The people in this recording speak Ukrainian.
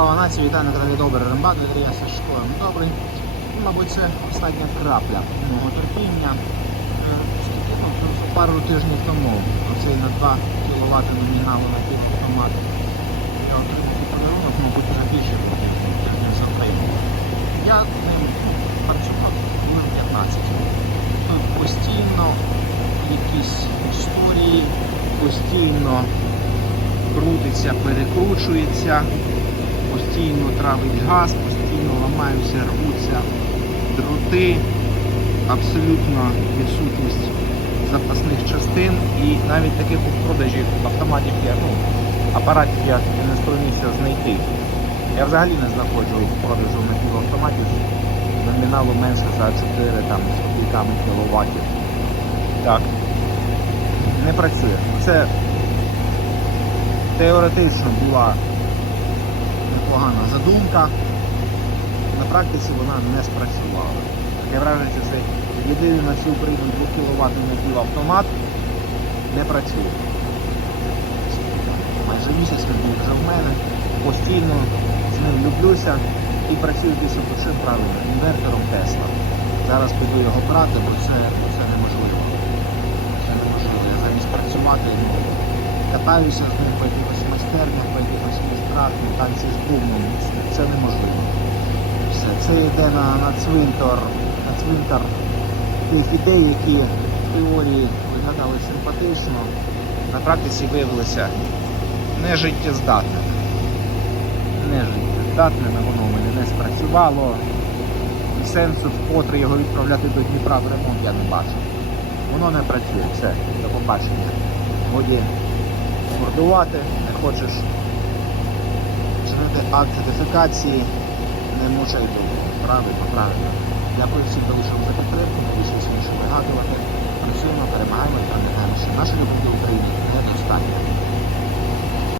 Слава нації, вітаю на каналі Добрий Рембат, Андрія Сашко. Добрий. Мабуть, це остання крапля мого терпіння. Е, ну, пару тижнів тому оцей на 2 кВт номіналу на півавтомат я отримав подарунок, мабуть, на більше тиждень за отримав. Я ним працював хвилин 15. Тут постійно якісь історії, постійно крутиться, перекручується, постійно травить газ, постійно ламаються, рвуться дроти, абсолютно відсутність запасних частин і навіть таких от продажів автоматів я, ну, апаратів я не сторонився знайти. Я взагалі не знаходжу в продажу напівавтоматів номіналу менше за 4 там, з копійками кіловатів. Так. Не працює. Це теоретично була непогана задумка, на практиці вона не спрацювала. Таке враження, що це єдиний на всю Україну 2 кВт напівавтомат не працює. Майже місяць він вже в мене, постійно з ним люблюся і працюю більше чим правильно, інвертором Тесла. Зараз піду його брати, бо це, це неможливо. Це неможливо. Я замість працювати, ну, катаюся з ним по майстернях, по якихось танці з бубном. Це, це неможливо. Все. Це йде на, на цвинтар, на цвинтар тих ідей, які в теорії виглядали симпатично, на практиці виявилися нежиттєздатними. Нежиттєздатними, воно в мене не спрацювало. І сенсу вкотре його відправляти до Дніпра в ремонт я не бачу. Воно не працює. Все, до побачення. Годі мордувати, не хочеш чинити акт сертифікації, не мучай думку. Правильно, правильно. Дякую всім залишив за підтримку, не всім більше вигадувати. Працюємо, перемагаємо і пам'ятаємо, що наша любов до України недостатня.